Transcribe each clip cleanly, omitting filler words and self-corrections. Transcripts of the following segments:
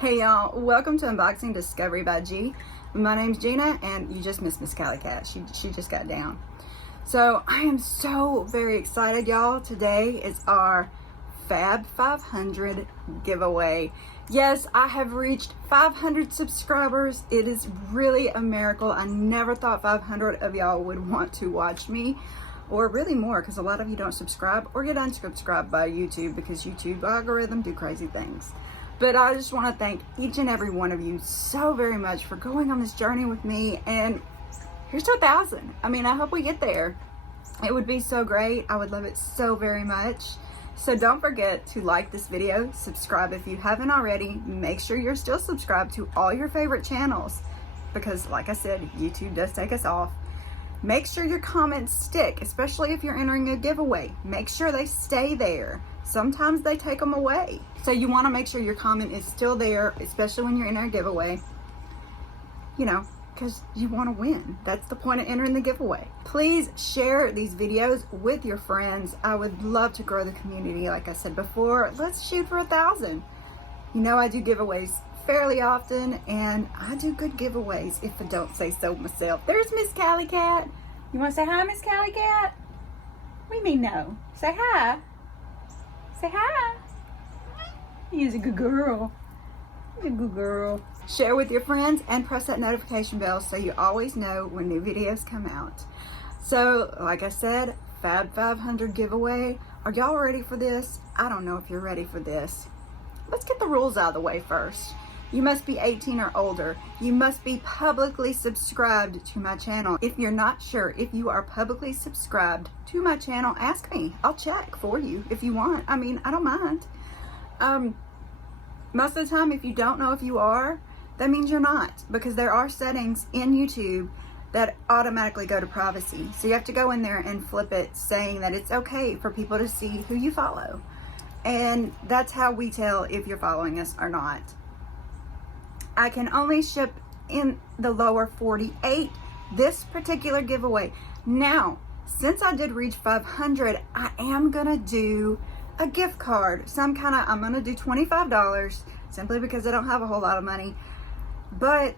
Hey y'all, welcome to Unboxing Discovery by G. My name's Gina and you just missed Miss Cali Cat. She just got down. So I am so very excited, y'all. Today is our Fab 500 giveaway. Yes, I have reached 500 subscribers. It is really a miracle. I never thought 500 of y'all would want to watch me, or really more, because a lot of you don't subscribe or get unsubscribed by YouTube because YouTube algorithm do crazy things. But I just want to thank each and every one of you so very much for going on this journey with me. And here's to 1,000. I mean, I hope we get there. It would be so great. I would love it so very much. So don't forget to like this video, subscribe if you haven't already. Make sure you're still subscribed to all your favorite channels because, like I said, YouTube does take us off. Make sure your comments stick, especially if you're entering a giveaway. Make sure they stay there. Sometimes they take them away. So you want to make sure your comment is still there, especially when you're in a giveaway. You know, because you want to win. That's the point of entering the giveaway. Please share these videos with your friends. I would love to grow the community. Like I said before, let's shoot for 1,000. You know, I do giveaways fairly often, and I do good giveaways if I don't say so myself. There's Miss Cali Cat. You want to say hi, Miss Cali Cat? What do you mean no? Say hi. Say hi. You're a good girl. You're a good girl. Share with your friends and press that notification bell so you always know when new videos come out. So, like I said, Fab 500 giveaway. Are y'all ready for this? I don't know if you're ready for this. Let's get the rules out of the way first. You must be 18 or older. You must be publicly subscribed to my channel. If you're not sure if you are publicly subscribed to my channel, ask me. I'll check for you if you want. I mean, I don't mind. Most of the time, if you don't know if you are, that means you're not, because there are settings in YouTube that automatically go to privacy. So you have to go in there and flip it saying that it's okay for people to see who you follow. And that's how we tell if you're following us or not. I can only ship in the lower 48 this particular giveaway. Now, since I did reach 500, I am gonna do a gift card. I'm gonna do $25 simply because I don't have a whole lot of money, but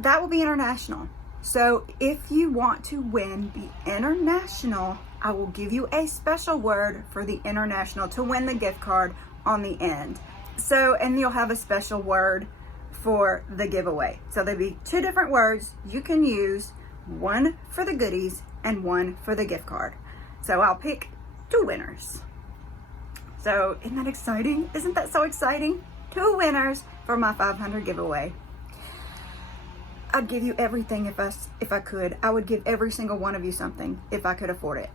that will be international. So if you want to win the international, I will give you a special word for the international to win the gift card on the end. So, and you'll have a special word for the giveaway. So there'll be two different words you can use, one for the goodies and one for the gift card. So I'll pick two winners. So isn't that exciting? Isn't that so exciting? Two winners for my 500 giveaway. I'd give you everything if I could. I would give every single one of you something if I could afford it.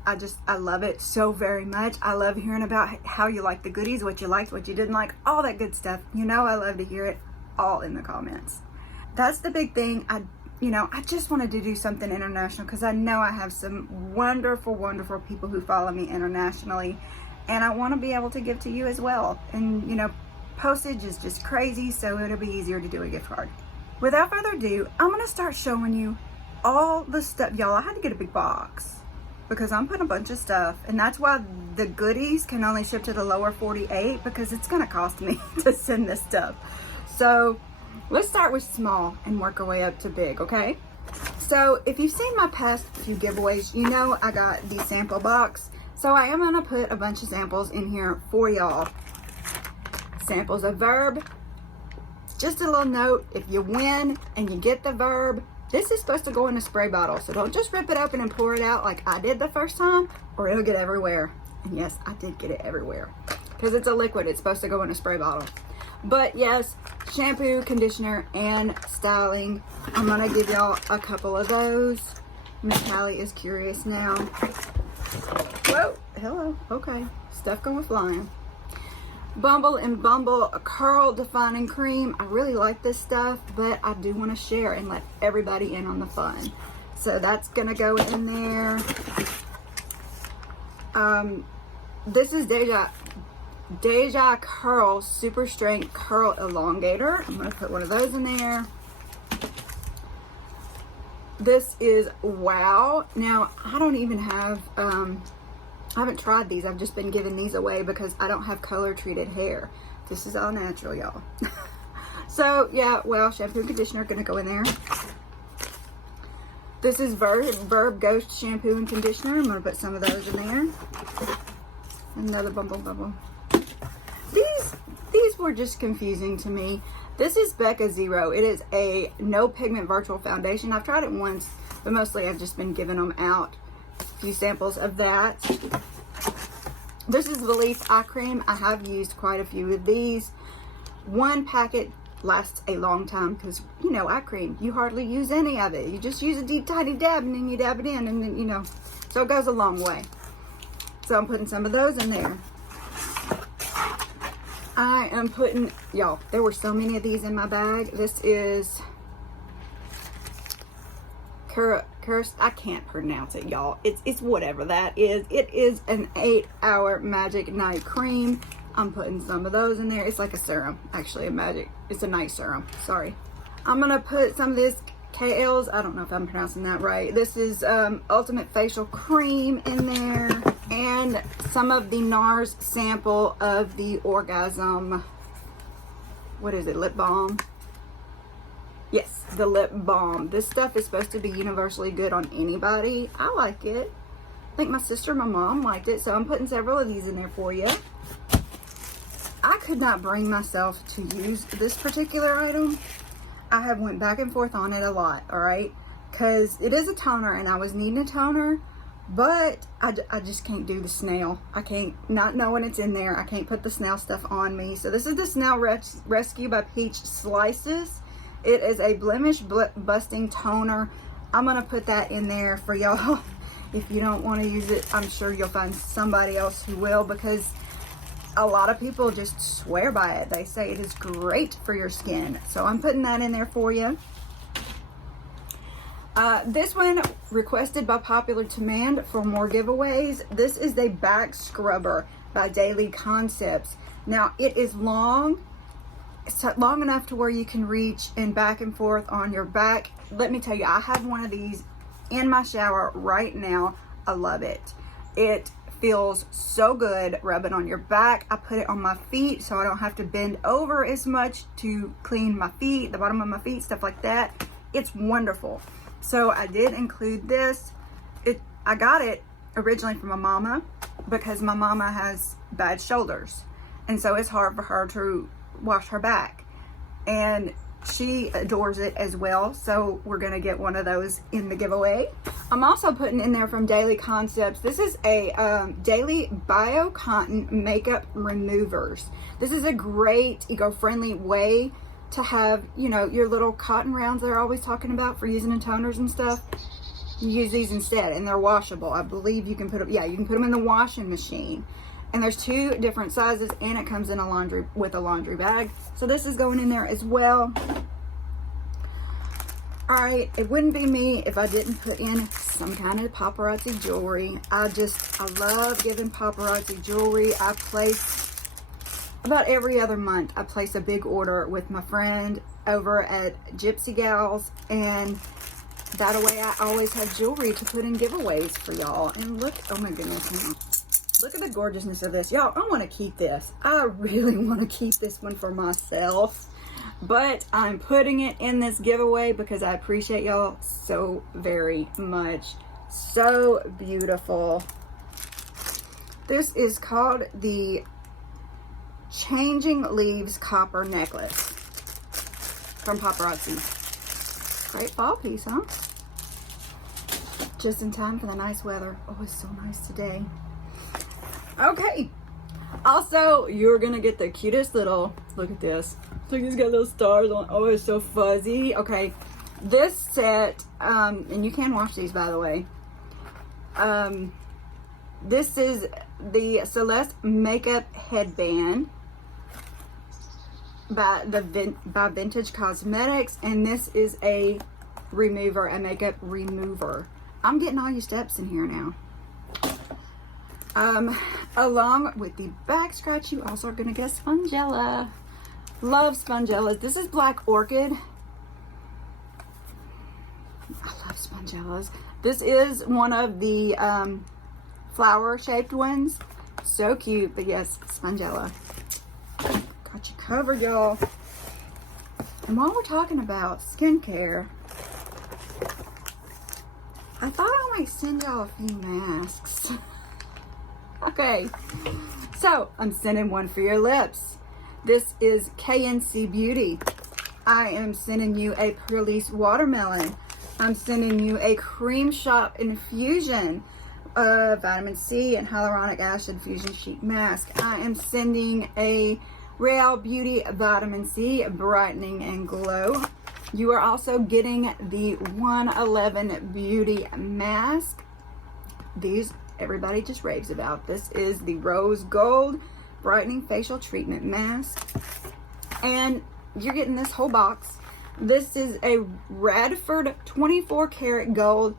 I love it so very much. I love hearing about how you like the goodies, what you liked, what you didn't like, all that good stuff. You know, I love to hear it all in the comments. That's the big thing. I just wanted to do something international because I know I have some wonderful, wonderful people who follow me internationally, and I want to be able to give to you as well. And you know, postage is just crazy, so it'll be easier to do a gift card. Without further ado, I'm going to start showing you all the stuff. Y'all, I had to get a big box because I'm putting a bunch of stuff, and that's why the goodies can only ship to the lower 48 because it's going to cost me to send this stuff. So let's start with small and work our way up to big, okay? So if you've seen my past few giveaways, you know I got the sample box. So I am going to put a bunch of samples in here for y'all. Samples of verb. Just a little note, if you win and you get the verb, this is supposed to go in a spray bottle. So don't just rip it open and pour it out like I did the first time, or it'll get everywhere. And yes, I did get it everywhere. Because it's a liquid, it's supposed to go in a spray bottle. But yes, shampoo, conditioner, and styling. I'm gonna give y'all a couple of those. Miss Callie is curious now. Whoa, hello, okay. Stuff going flying. Bumble and Bumble curl defining cream. I really like this stuff, but I do want to share and let everybody in on the fun. So that's gonna go in there. This is Deja Curl Super Strength Curl Elongator. I'm gonna put one of those in there. This is Wow. Now I don't even have I haven't tried these. I've just been giving these away because I don't have color treated hair. This is all natural, y'all. So, yeah, well, shampoo and conditioner are going to go in there. This is Verb Ghost shampoo and conditioner. I'm going to put some of those in there. Another bumble. These were just confusing to me. This is Becca Zero. It is a no pigment virtual foundation. I've tried it once, but mostly I've just been giving them out. A few samples of that. This is Belief Eye Cream. I have used quite a few of these. One packet lasts a long time because, you know, eye cream, you hardly use any of it. You just use a deep, tiny dab and then you dab it in and then, you know, so it goes a long way. So I'm putting some of those in there. I am putting, y'all, there were so many of these in my bag. This is I can't pronounce it, y'all. It's whatever that is. It is an 8-hour magic night cream. I'm putting some of those in there. It's like a serum, actually, it's a night serum. Sorry. I'm gonna put some of this KL's. I don't know if I'm pronouncing that right. This is Ultimate Facial Cream in there, and some of the NARS sample of the Orgasm. What is it? Lip balm. Yes, the lip balm. This stuff is supposed to be universally good on anybody. I like it. I think my sister and my mom liked it, so I'm putting several of these in there for you. I could not bring myself to use this particular item. I have went back and forth on it a lot, all right? Because it is a toner, and I was needing a toner, but I just can't do the snail. I can't, not knowing it's in there, I can't put the snail stuff on me. So this is the Snail Rescue by Peach Slices. It is a blemish busting toner. I'm going to put that in there for y'all. If you don't want to use it, I'm sure you'll find somebody else who will, because a lot of people just swear by it. They say it is great for your skin. So I'm putting that in there for you. This one requested by popular demand for more giveaways. This is the back scrubber by Daily Concepts. Now it is long. It's long enough to where you can reach and back and forth on your back. Let me tell you, I have one of these in my shower right now. I love it. It feels so good rubbing on your back. I put it on my feet so I don't have to bend over as much to clean my feet, the bottom of my feet, stuff like that. It's wonderful. So I did include this. I got it originally from my mama because my mama has bad shoulders, and so it's hard for her to wash her back, and she adores it as well. So we're gonna get one of those in the giveaway. I'm also putting in there from Daily Concepts. This is a Daily Bio Cotton Makeup Removers. This is a great eco-friendly way to have, you know, your little cotton rounds they're always talking about for using in toners and stuff. You use these instead, and they're washable. I believe you can put them, yeah, you can put them in the washing machine. And there's 2 different sizes, and it comes in a laundry bag. So this is going in there as well. All right, it wouldn't be me if I didn't put in some kind of paparazzi jewelry. I love giving paparazzi jewelry. I place about every other month. I place a big order with my friend over at Gypsy Gals, and that way I always have jewelry to put in giveaways for y'all. And look, oh my goodness, look at the gorgeousness of this. Y'all, I want to keep this. I really want to keep this one for myself. But I'm putting it in this giveaway because I appreciate y'all so very much. So beautiful. This is called the Changing Leaves Copper Necklace from Paparazzi. Great fall piece, huh? Just in time for the nice weather. Oh, it's so nice today. Okay, also you're gonna get the cutest little, look at this, look, it's got little stars on. Oh, it's so fuzzy. Okay, this set, and you can wash these, by the way. This is the Celeste Makeup Headband by Vintage Cosmetics, and this is a remover, a makeup remover. I'm getting all your steps in here now. Along with the back scratch, you also are going to get Spongella. Love Spongellas. This is Black Orchid. I love Spongellas. This is one of the flower shaped ones. So cute, but yes, Spongella. Got you covered, y'all. And while we're talking about skincare, I thought I might send y'all a few masks. Okay, so I'm sending one for your lips. This is KNC Beauty. I am sending you a Purlisse Watermelon. I'm sending you a Cream Shop Infusion Vitamin C and Hyaluronic Acid Fusion Sheet Mask. I am sending a Real Beauty Vitamin C Brightening and Glow. You are also getting the 111 Beauty Mask. These everybody just raves about. This is the Rose Gold Brightening Facial Treatment Mask. And you're getting this whole box. This is a Radford 24 karat gold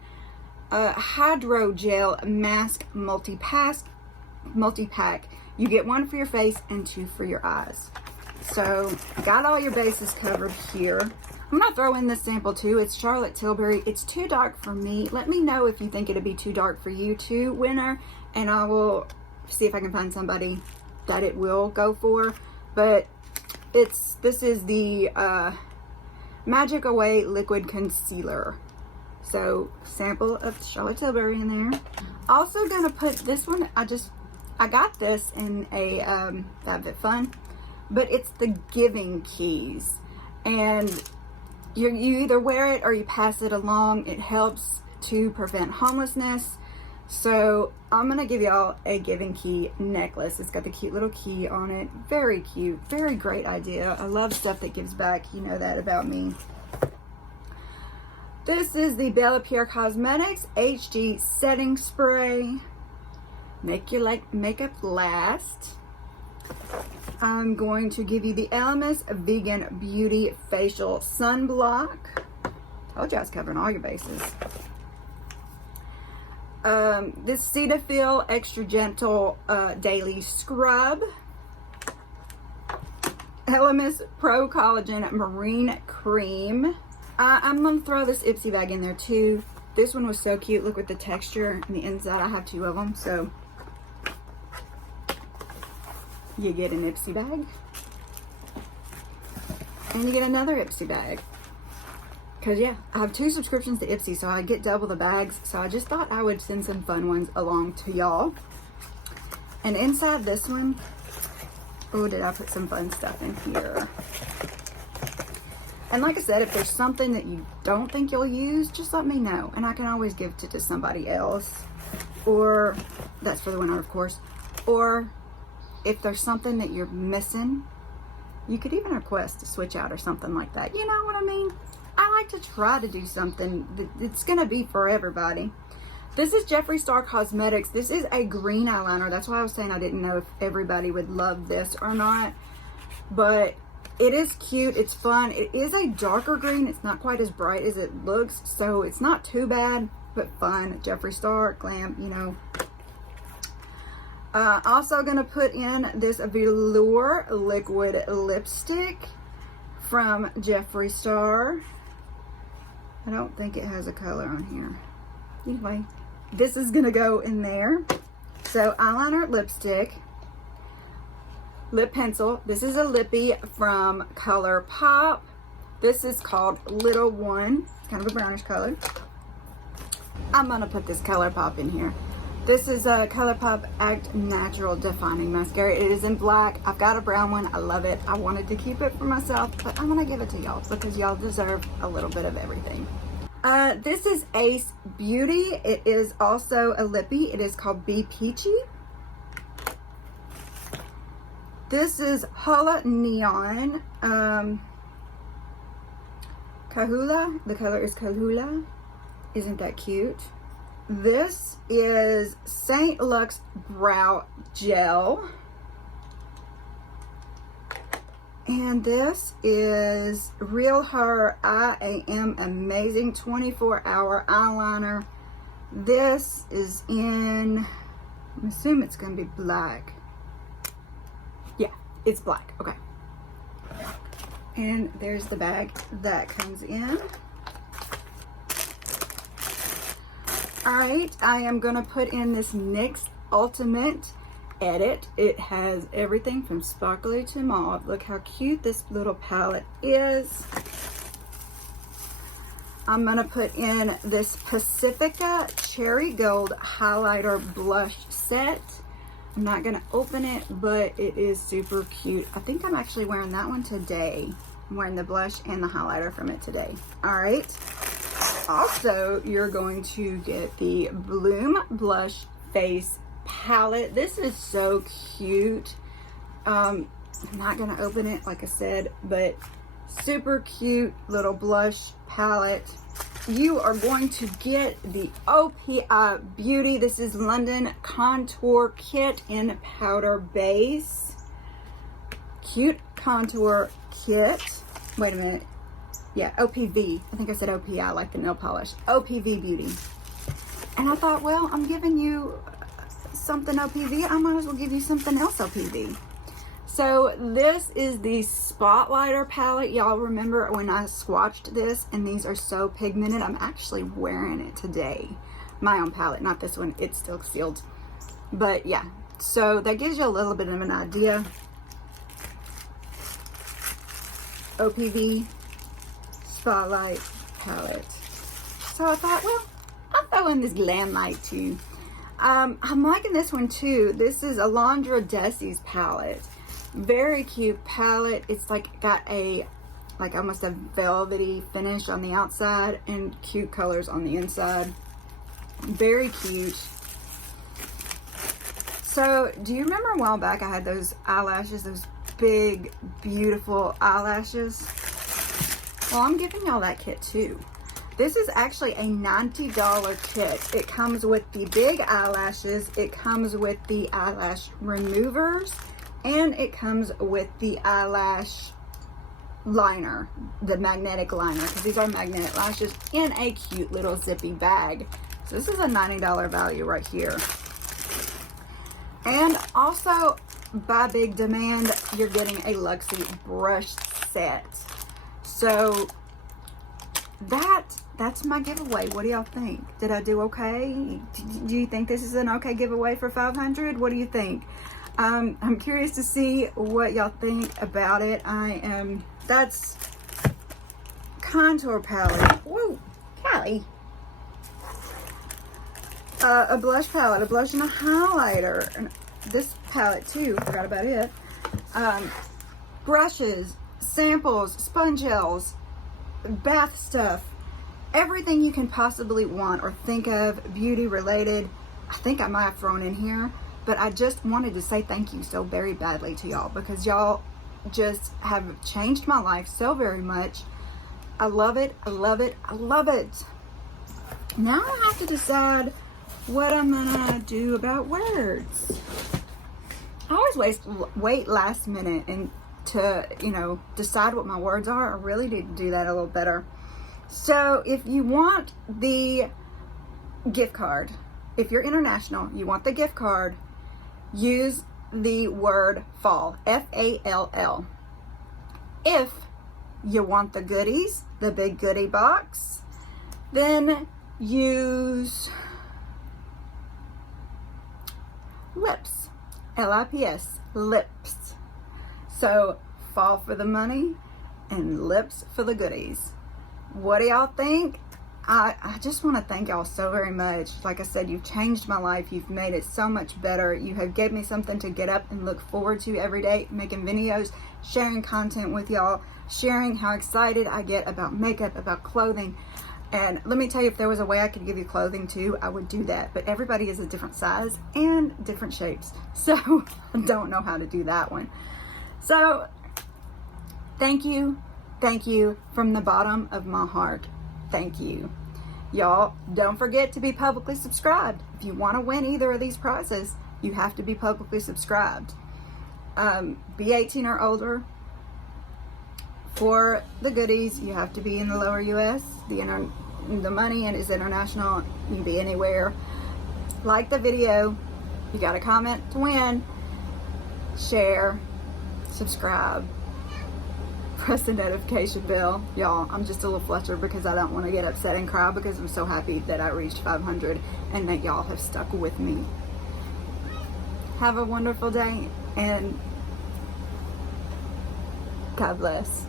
hydrogel mask multi-pack. You get one for your face and two for your eyes. So got all your bases covered here. I'm gonna throw in this sample too. It's Charlotte Tilbury. It's too dark for me. Let me know if you think it'd be too dark for you too, winner, and I will see if I can find somebody that it will go for. But this is the Magic Away Liquid Concealer. So sample of Charlotte Tilbury in there. Also gonna put this one, I got this in a FabFitFun, but it's the Giving Keys. And you either wear it or you pass it along. It helps to prevent homelessness. So I'm gonna give y'all a Giving Key necklace. It's got the cute little key on it. Very cute, very great idea. I love stuff that gives back. You know that about me. This is the Bella Pierre Cosmetics HD Setting Spray. Make your makeup last. I'm going to give you the Elemis Vegan Beauty Facial Sunblock. Told you I was covering all your bases. This Cetaphil Extra Gentle Daily Scrub. Elemis Pro Collagen Marine Cream. I'm going to throw this Ipsy bag in there too. This one was so cute. Look at the texture and the inside. I have two of them, so you get an Ipsy bag and you get another Ipsy bag. Because yeah, I have 2 subscriptions to Ipsy, so I get double the bags. So I just thought I would send some fun ones along to y'all. And inside this one, oh, did I put some fun stuff in here? And like I said, if there's something that you don't think you'll use, just let me know. And I can always gift it to somebody else. Or, that's for the winner, of course. Or, if there's something that you're missing, you could even request to switch out or something like that. You know what I mean? I like to try to do something that's going to be for everybody. This is Jeffree Star Cosmetics. This is a green eyeliner. That's why I was saying I didn't know if everybody would love this or not. But it is cute. It's fun. It is a darker green. It's not quite as bright as it looks. So it's not too bad, but fun. Jeffree Star, glam, you know. Also going to put in this Velour Liquid Lipstick from Jeffree Star. I don't think it has a color on here. Anyway, this is going to go in there. So, eyeliner, lipstick, lip pencil. This is a lippy from ColourPop. This is called Little One. It's kind of a brownish color. I'm going to put this ColourPop in here. This is a ColourPop Act Natural Defining Mascara. It is in black. I've got a brown one. I love it. I wanted to keep it for myself, but I'm going to give it to y'all because y'all deserve a little bit of everything. This is Ace Beauty. It is also a lippy. It is called Be Peachy. This is Holla Neon. Kahula. The color is Kahula. Isn't that cute? This is St. Luxe Brow Gel. And this is Real Her I Am Amazing 24-hour eyeliner. This is in, I assume it's going to be black. Yeah, it's black. Okay. And there's the bag that comes in. Alright, I am going to put in this NYX Ultimate edit. It has everything from sparkly to mauve. Look how cute this little palette is. I'm gonna put in this Pacifica Cherry Gold Highlighter Blush Set. I'm not gonna open it, but it is super cute. I think I'm actually wearing that one today. I'm wearing the blush and the highlighter from it today. All right. Also, you're going to get the Bloom Blush Face Palette. This is so cute. I'm not gonna open it, like I said, but super cute little blush palette. You are going to get the OPI Beauty. This is London Contour Kit in Powder Base. Cute contour kit. Wait a minute. Yeah, OPV. I think I said OPI, like the nail polish. OPV Beauty. And I thought, well, I'm giving you something OPV. I might as well give you something else OPV. So this is the Spotlighter palette. Y'all remember when I swatched this, and these are so pigmented. I'm actually wearing it today. My own palette, not this one. It's still sealed. But yeah, so that gives you a little bit of an idea. OPV Spotlight palette. So I thought, well, I'll throw in this Glam Light too. I'm liking this one too. This is Alondra Desi's palette. Very cute palette. It's like got a like almost a velvety finish on the outside and cute colors on the inside. Very cute. So do you remember a while back I had those eyelashes, those big beautiful eyelashes? Well, I'm giving y'all that kit too. This is actually a $90 kit. It comes with the big eyelashes, it comes with the eyelash removers, and it comes with the eyelash liner, the magnetic liner, because these are magnetic lashes in a cute little zippy bag. So this is a $90 value right here. And also, by big demand, you're getting a Luxie brush set. So that's my giveaway. What do y'all think? Did I do okay? Do you think this is an okay giveaway for $500? What do you think? I'm curious to see what y'all think about it. That's contour palette. Whoa, Callie. A blush palette, a blush and a highlighter. And this palette too, forgot about it. Brushes, samples, sponge gels, bath stuff, everything you can possibly want or think of beauty related. I think I might have thrown in here, but I just wanted to say thank you so very badly to y'all, because y'all just have changed my life so very much. I love it. I love it. I love it. Now I have to decide what I'm gonna do about words. I always wait last minute and to, you know, decide what my words are. I really need to do that a little better. So if you want the gift card, if you're international, you want the gift card, use the word fall, F-A-L-L. If you want the goodies, the big goodie box, then use lips, L-I-P-S, lips. So fall for the money and lips for the goodies. What do y'all think? I just want to thank y'all so very much. Like I said, you've changed my life. You've made it so much better. You have gave me something to get up and look forward to every day, making videos, sharing content with y'all, sharing how excited I get about makeup, about clothing. And let me tell you, if there was a way I could give you clothing too, I would do that. But everybody is a different size and different shapes. So I don't know how to do that one. So thank you from the bottom of my heart. Thank you. Y'all, don't forget to be publicly subscribed. If you want to win either of these prizes, you have to be publicly subscribed. Be 18 or older. For the goodies, you have to be in the lower US. The money is international. You can be anywhere. Like the video. You got a comment to win. Share. Subscribe. Press the notification bell. Y'all, I'm just a little flustered because I don't want to get upset and cry, because I'm so happy that I reached 500 and that y'all have stuck with me. Have a wonderful day, and God bless.